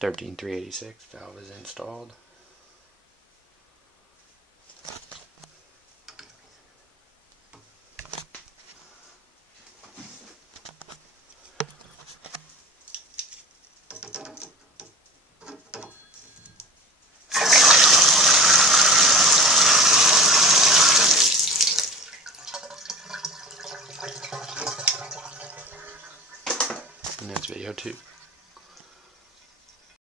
13386 valve is installed. And that's video 2.